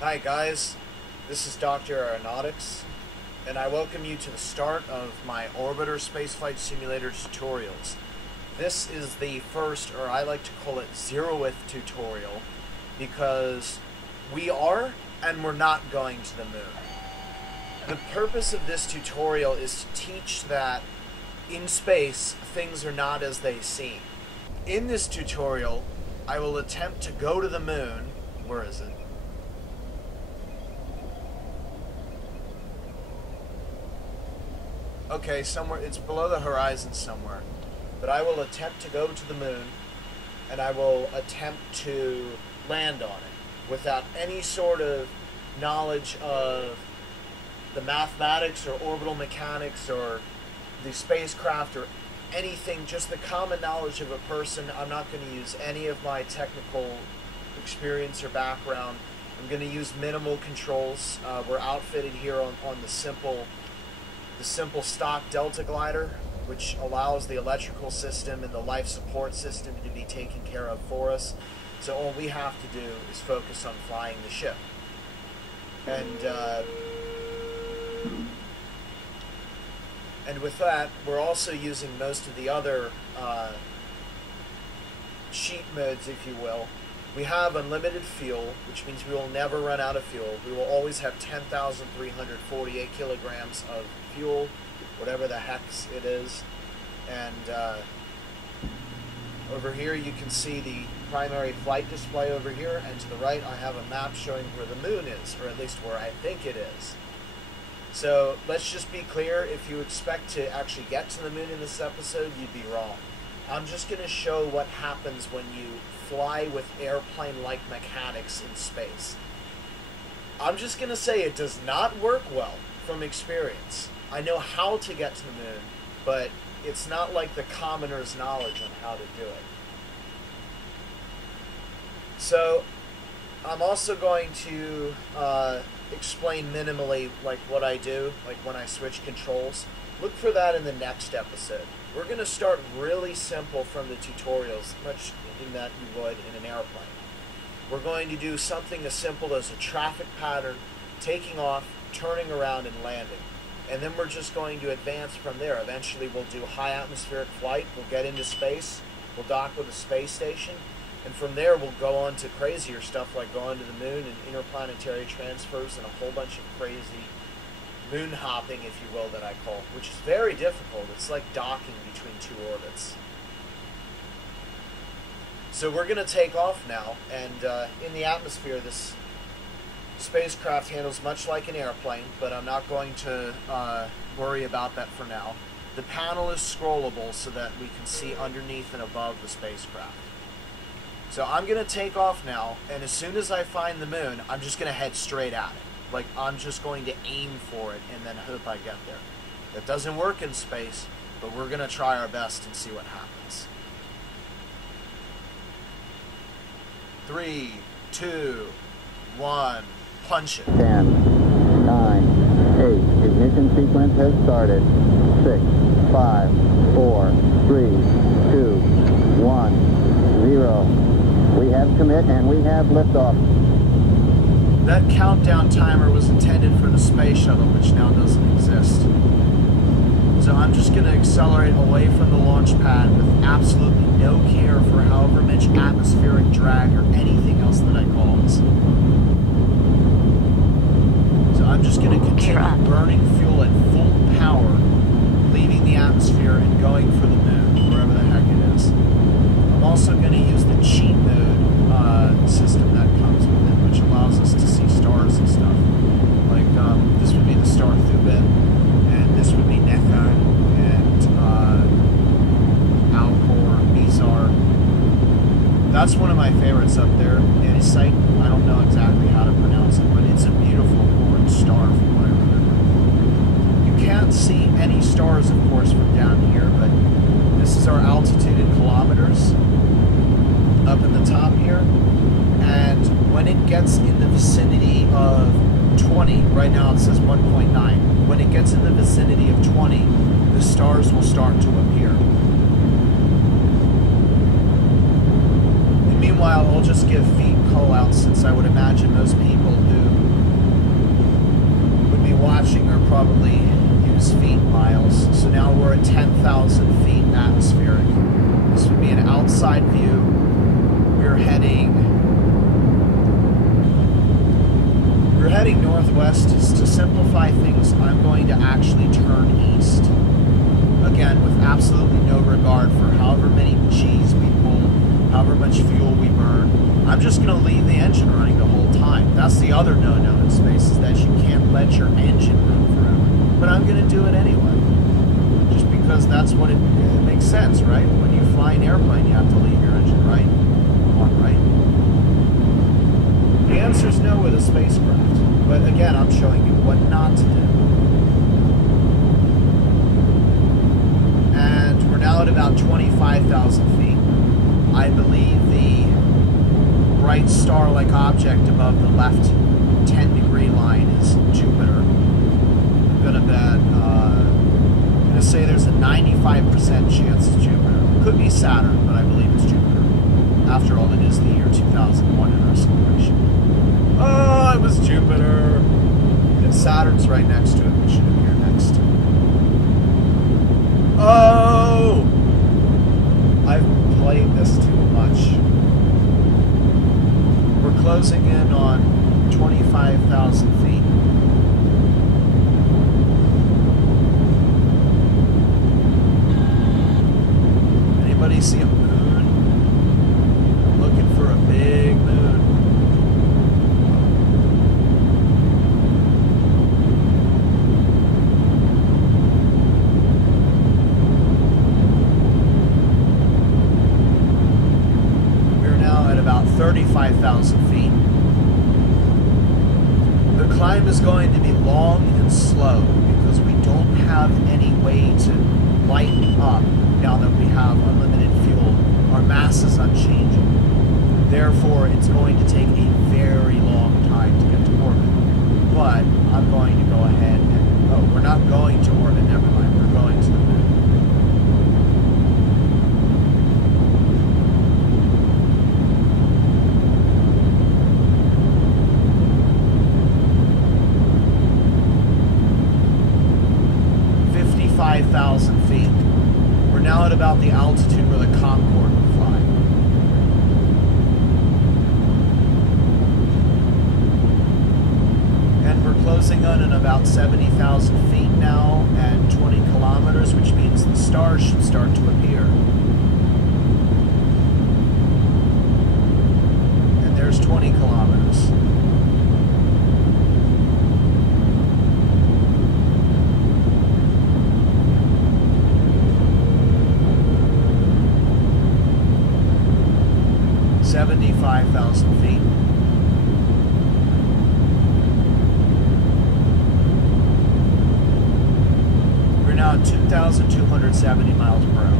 Hi guys, this is Dr. Aeronautics, and I welcome you to the start of my Orbiter Spaceflight Simulator tutorials. This is the first, or I like to call it 0th tutorial, because we are and we're not going to the moon. The purpose of this tutorial is to teach that in space, things are not as they seem. In this tutorial, I will attempt to go to the moon. Where is it? Okay, somewhere, it's below the horizon somewhere. But I will attempt to go to the moon, and I will attempt to land on it without any sort of knowledge of the mathematics or orbital mechanics or the spacecraft or anything, just the common knowledge of a person. I'm not going to use any of my technical experience or background. I'm going to use minimal controls. We're outfitted here on the simple stock Delta glider, which allows the electrical system and the life support system to be taken care of for us. So all we have to do is focus on flying the ship. And with that, we're also using most of the other sheet modes, if you will. We have unlimited fuel, which means we will never run out of fuel. We will always have 10,348 kilograms of fuel, whatever the heck it is. And over here you can see the primary flight display over here, and to the right I have a map showing where the moon is, or at least where I think it is. So let's just be clear, if you expect to actually get to the moon in this episode, you'd be wrong. I'm just going to show what happens when you fly with airplane-like mechanics in space. I'm just going to say it does not work well from experience. I know how to get to the moon, but it's not like the commoner's knowledge on how to do it. So I'm also going to explain minimally like what I do, like when I switch controls. Look for that in the next episode. We're going to start really simple from the tutorials, much in that you would in an airplane. We're going to do something as simple as a traffic pattern, taking off, turning around, and landing. And then we're just going to advance from there. Eventually we'll do high atmospheric flight, we'll get into space, we'll dock with a space station, and from there we'll go on to crazier stuff like going to the moon and interplanetary transfers and a whole bunch of crazy moon hopping, if you will, that I call, which is very difficult. It's like docking between two orbits. So we're going to take off now, and in the atmosphere this spacecraft handles much like an airplane, but I'm not going to worry about that for now. The panel is scrollable so that we can see underneath and above the spacecraft. So I'm going to take off now, and as soon as I find the moon, I'm just going to head straight at it. Like, I'm just going to aim for it and then hope I get there. That doesn't work in space, but we're going to try our best and see what happens. 3, 2, 1, punch it. 10, 9, 8, ignition sequence has started. 6, 5, 4, 3, 2, 1, 0. We have commit and we have liftoff. That countdown timer was intended for the space shuttle, which now doesn't exist. So I'm just going to accelerate away from the launch pad with absolutely no care for however much atmospheric drag or anything else that I cause. So I'm just going to continue burning fuel at full power, leaving the atmosphere and going for the moon, wherever the heck it is. I'm also going to use the cheat mode system that comes with it, which allows us to see stars and stuff. Like, this would be the star Thuban, and this would be Nekhan, and Alcor, Mizar. That's one of my favorites up there. Insight, I don't know exactly how to pronounce it, but it's a beautiful orange star from what I remember. You can't see any stars, of course, from down here, but this is our altitude in kilometers up at the top here. And when it gets in the vicinity of 20, right now it says 1.9, when it gets in the vicinity of 20, the stars will start to appear. And meanwhile, I'll just give feet call-outs, since I would imagine most people who probably use feet miles. So now we're at 10,000 feet atmospheric. This would be an outside view. We're heading northwest. To simplify things, I'm going to actually turn east. Again, with absolutely no regard for however many G's we pull, however much fuel we burn. I'm just going to leave the engine running the whole time. That's the other no-no in space, is that you can't let your engine run forever. But I'm going to do it anyway. Just because that's what it makes sense, right? When you fly an airplane, you have to leave your engine right. The answer is no with a spacecraft. But again, I'm showing you what not to do. And we're now at about 25,000 feet. I believe the bright star-like object above the left 10-degree line is Jupiter. I'm gonna say there's a 95% chance it's Jupiter. Could be Saturn, but I believe it's Jupiter. After all, it is the year 2001 in our simulation. Oh, it was Jupiter. And Saturn's right next to it, which should appear next. Oh! I've played this too much. We're closing in on 25,000 feet. Anybody see a moon? I'm looking for a big moon. We're now at about 35,000 feet. The climb is going to be long and slow because we don't have any way to lighten up now that we have unlimited fuel. Our mass is unchanging. Therefore, it's going to take a very long time to get to orbit. But I'm going to go ahead and... Oh, we're not going to orbit, never mind. We're going to the moon. Feet. We're now at about the altitude where the Concorde would fly. And we're closing on in about 70,000 feet now and 20 kilometers, which means the stars should start to appear. And there's 20 kilometers. $75,000 feet. We're now at 2,270 miles per hour.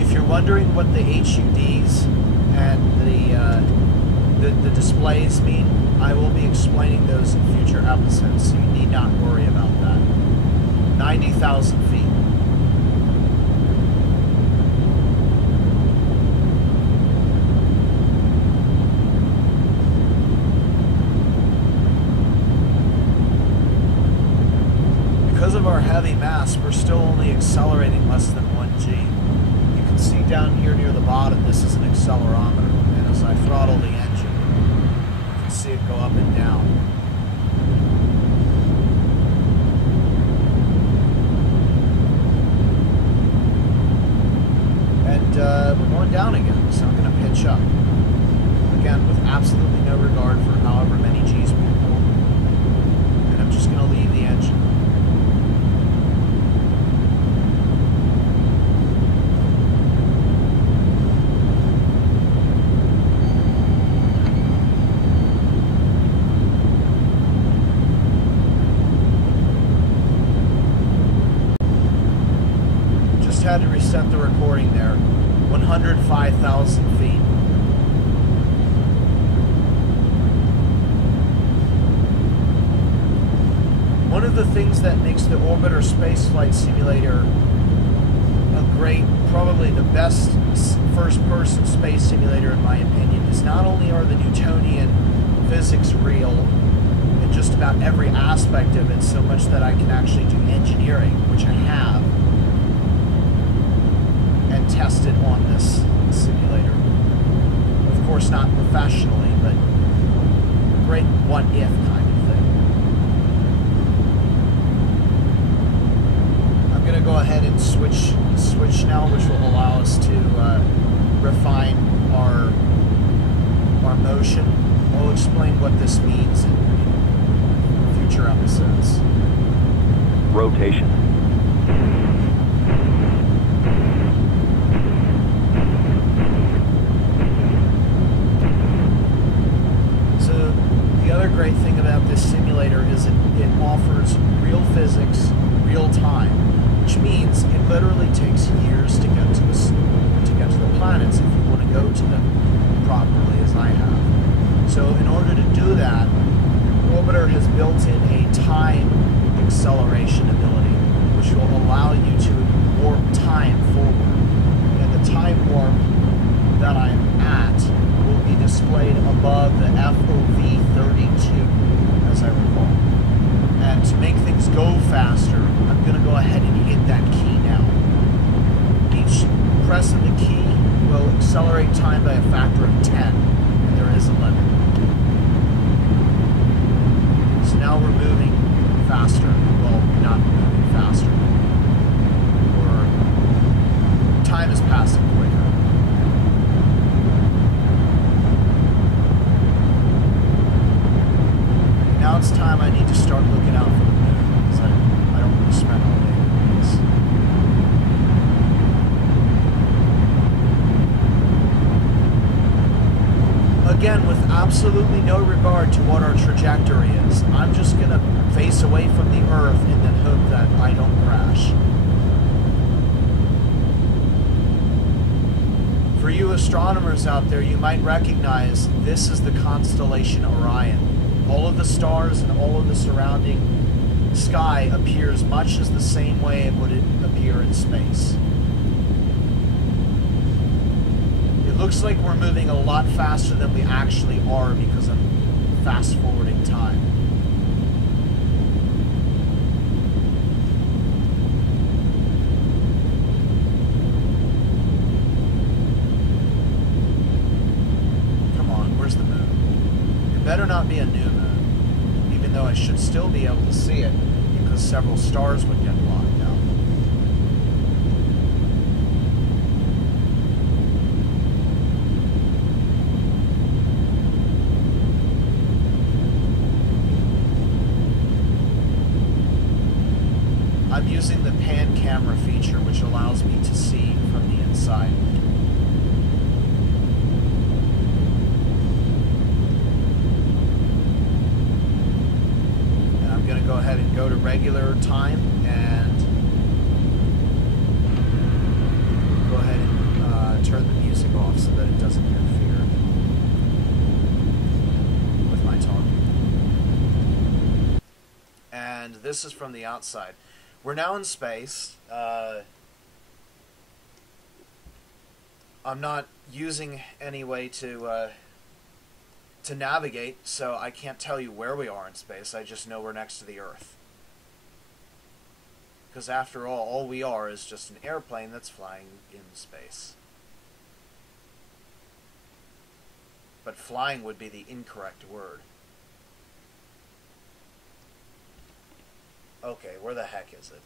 If you're wondering what the HUDs and the displays mean, I will be explaining those in future episodes, so you need not worry about that. 90,000 feet. Because of our heavy mass, we're still only accelerating less than 1G. You can see down here near the bottom, this is an accelerometer, and as I throttle the engine, see it go up and down. And we're going down again, so I'm going to pitch up. Again, with absolutely no regard for however many G's we pull. And I'm just going to leave the engine. Had to reset the recording there. 105,000 feet. One of the things that makes the Orbiter Spaceflight Simulator probably the best first-person space simulator in my opinion is not only are the Newtonian physics real in just about every aspect of it, so much that I can actually do engineering, which I have, and test it on this simulator. Of course, not professionally, but great what-if kind of thing. I'm going to go ahead and switch now, which will allow us to refine our motion. I'll explain what this means in future episodes. Rotation. So the other great thing about this simulator is it offers real physics, real time, which means it literally takes years to get to the planets if you want to go to them properly, as I have. So in order to do that, Orbiter has built in a time acceleration ability, which will allow you to warp time forward. And the time warp that I'm at will be displayed above the FOV 32, as I recall. And to make things go faster, I'm going to go ahead and hit that key now. Each press of the key will accelerate time by a factor of 10, and there is a limit. So now we're moving faster. Well, not moving faster. Time is passing quicker. Now it's time I need to start looking out for the moon, because I don't want to spend all day doing this. Again, with absolutely no regard to what our trajectory is, I'm just going to face away from the Earth and then hope that I don't crash. For you astronomers out there, you might recognize this is the constellation Orion. All of the stars and all of the surrounding sky appears much as the same way it would appear in space. It looks like we're moving a lot faster than we actually are because I'm fast-forwarding time. Come on, where's the moon? It better not be a new moon, even though I should still be able to see it because several stars would get blocked out. I'm using the pan camera feature, which allows me to see from the inside. And I'm going to go ahead and go to regular time and go ahead and turn the music off so that it doesn't interfere with my talking. And this is from the outside. We're now in space. I'm not using any way to navigate, so I can't tell you where we are in space. I just know we're next to the Earth. Because after all we are is just an airplane that's flying in space. But flying would be the incorrect word. Okay, where the heck is it?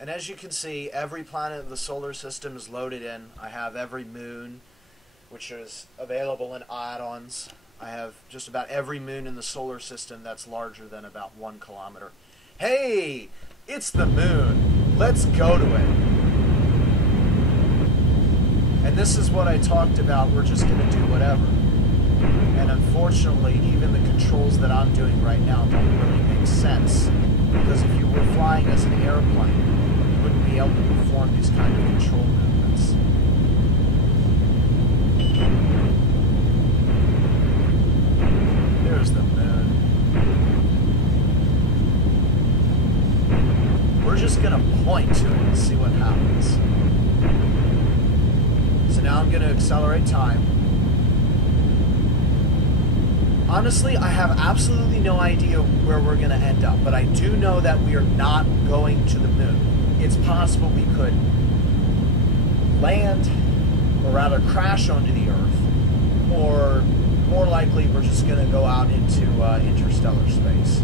And as you can see, every planet of the solar system is loaded in. I have every moon, which is available in add-ons. I have just about every moon in the solar system that's larger than about 1 kilometer. Hey! It's the moon! Let's go to it! And this is what I talked about, we're just going to do whatever. And unfortunately, even the controls that I'm doing right now don't really make sense. Because if you were flying as an airplane, you wouldn't be able to perform these kind of control movements. I'm going to accelerate time. Honestly, I have absolutely no idea where we're going to end up, but I do know that we are not going to the moon. It's possible we could land, or rather crash onto the Earth, or more likely we're just going to go out into interstellar space.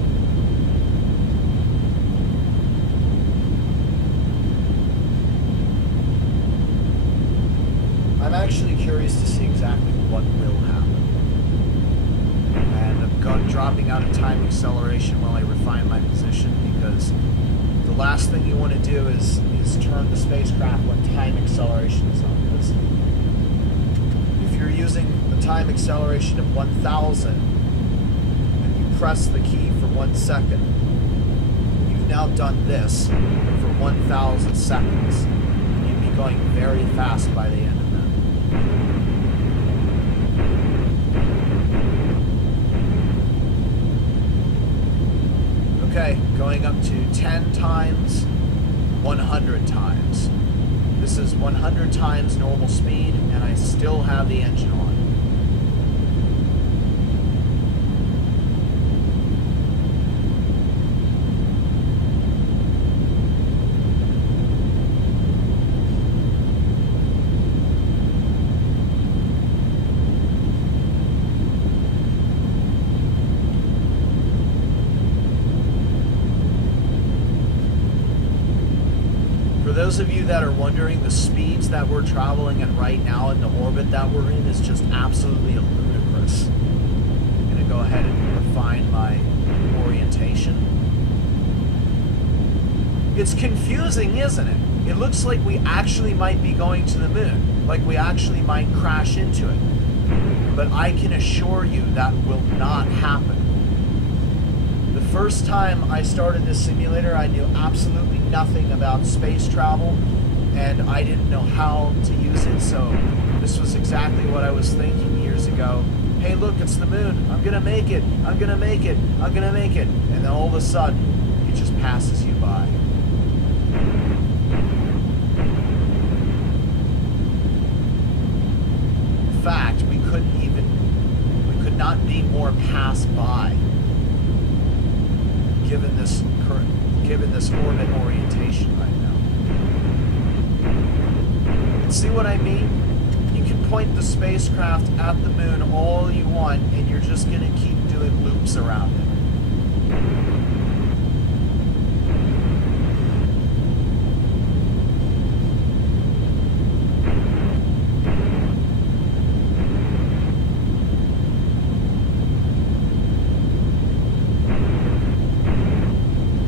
I'm actually curious to see exactly what will happen. And I'm dropping out of time acceleration while I refine my position, because the last thing you want to do is turn the spacecraft when time acceleration is on. Because if you're using the time acceleration of 1000 and you press the key for 1 second, you've now done this for 1000 seconds. You'd be going very fast by the end of that. Okay, going up to 10 times, 100 times. This is 100 times normal speed, and I still have the engine on. For those of you that are wondering, the speeds that we're traveling at right now in the orbit that we're in is just absolutely ludicrous. I'm going to go ahead and refine my orientation. It's confusing, isn't it? It looks like we actually might be going to the moon, like we actually might crash into it. But I can assure you that will not happen. The first time I started this simulator, I knew absolutely nothing about space travel, and I didn't know how to use it, so this was exactly what I was thinking years ago. Hey, look, it's the moon. I'm gonna make it. I'm gonna make it. I'm gonna make it. And then all of a sudden, it just passes you by. In fact, we could not be more pass by, given this orbit orientation right now. And see what I mean? You can point the spacecraft at the moon all you want, and you're just going to keep doing loops around it.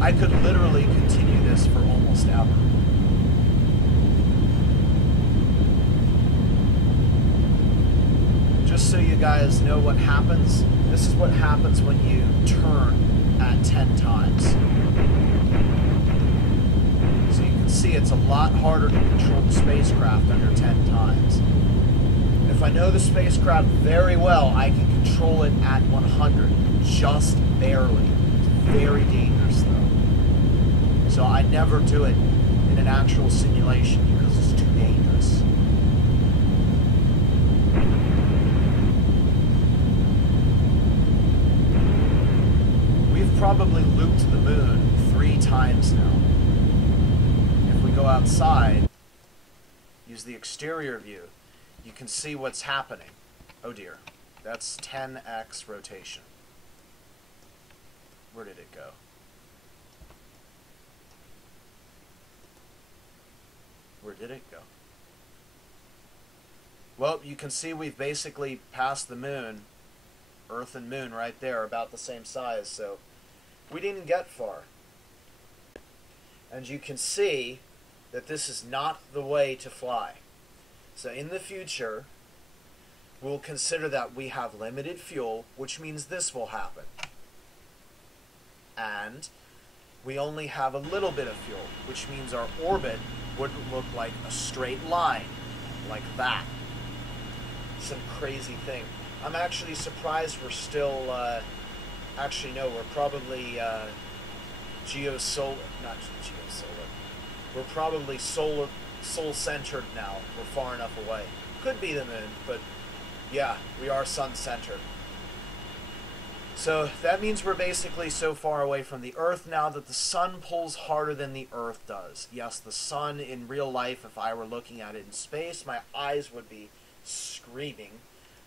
I could literally continue this for almost ever. Just so you guys know what happens, this is what happens when you turn at 10 times. So you can see it's a lot harder to control the spacecraft under 10 times. If I know the spacecraft very well, I can control it at 100, just barely. It's very dangerous though. So I never do it in an actual simulation because it's too dangerous. We've probably looped the moon 3 times now. If we go outside, use the exterior view, you can see what's happening. Oh dear, that's 10x rotation. Where did it go? Where did it go? Well, you can see we've basically passed the moon. Earth and moon right there, about the same size, so we didn't get far. And you can see that this is not the way to fly. So in the future, we'll consider that we have limited fuel, which means this will happen. And we only have a little bit of fuel, which means our orbit wouldn't look like a straight line, like that. Some crazy thing. I'm actually surprised we're still, actually no, we're probably not geosolar. We're probably soul-centered now. We're far enough away. Could be the moon, but yeah, we are sun-centered. So that means we're basically so far away from the Earth now that the sun pulls harder than the Earth does. Yes, the sun in real life, if I were looking at it in space, my eyes would be screaming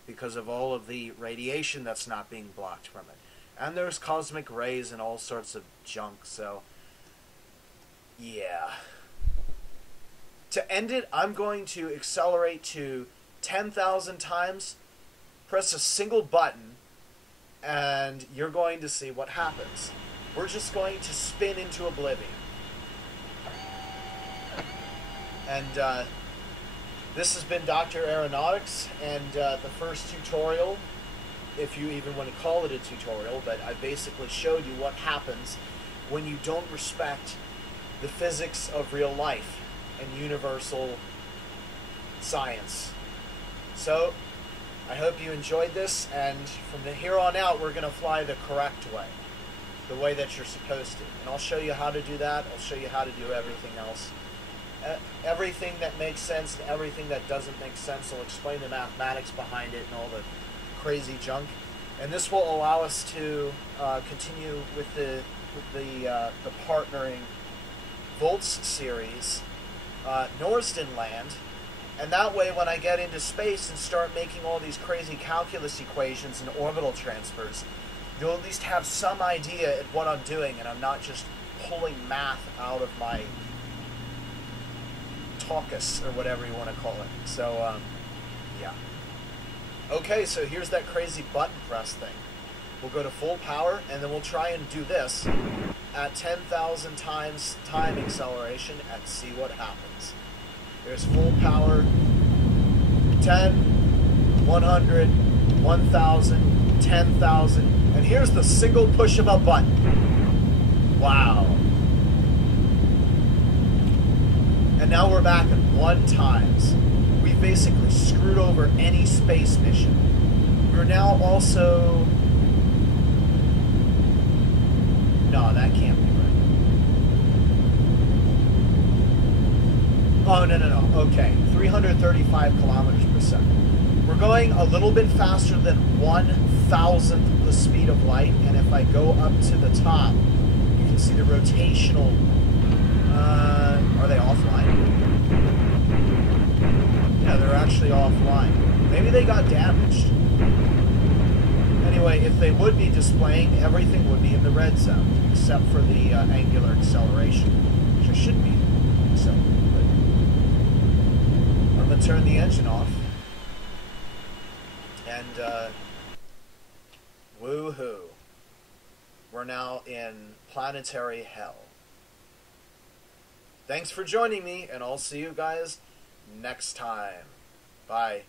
because of all of the radiation that's not being blocked from it. And there's cosmic rays and all sorts of junk, so yeah. To end it, I'm going to accelerate to 10,000 times, press a single button, and you're going to see what happens. We're just going to spin into oblivion. And this has been Dr. Aeronautics, and the first tutorial, if you even want to call it a tutorial, but I basically showed you what happens when you don't respect the physics of real life and universal science. So, I hope you enjoyed this, and from here on out, we're going to fly the correct way, the way that you're supposed to. And I'll show you how to do that. I'll show you how to do everything else. Everything that makes sense and everything that doesn't make sense. I'll explain the mathematics behind it and all the crazy junk. And this will allow us to continue with the partnering Volts series, Norsden Land. And that way, when I get into space and start making all these crazy calculus equations and orbital transfers, you'll at least have some idea at what I'm doing, and I'm not just pulling math out of my talkus, or whatever you want to call it. So, yeah. Okay, so here's that crazy button press thing. We'll go to full power, and then we'll try and do this at 10,000 times time acceleration and see what happens. There's full power, 10, 100, 1,000, 10,000, and here's the single push of a button. Wow. And now we're back at 1 times. We've basically screwed over any space mission. We're now also... No, that can't be right. Oh, no. Okay, 335 kilometers per second. We're going a little bit faster than 1,000th the speed of light, and if I go up to the top, you can see the rotational... are they offline? Yeah, they're actually offline. Maybe they got damaged. Anyway, if they would be displaying, everything would be in the red zone, except for the angular acceleration, which it should be. So, I'm going to turn the engine off. And, woohoo. We're now in planetary hell. Thanks for joining me, and I'll see you guys next time. Bye.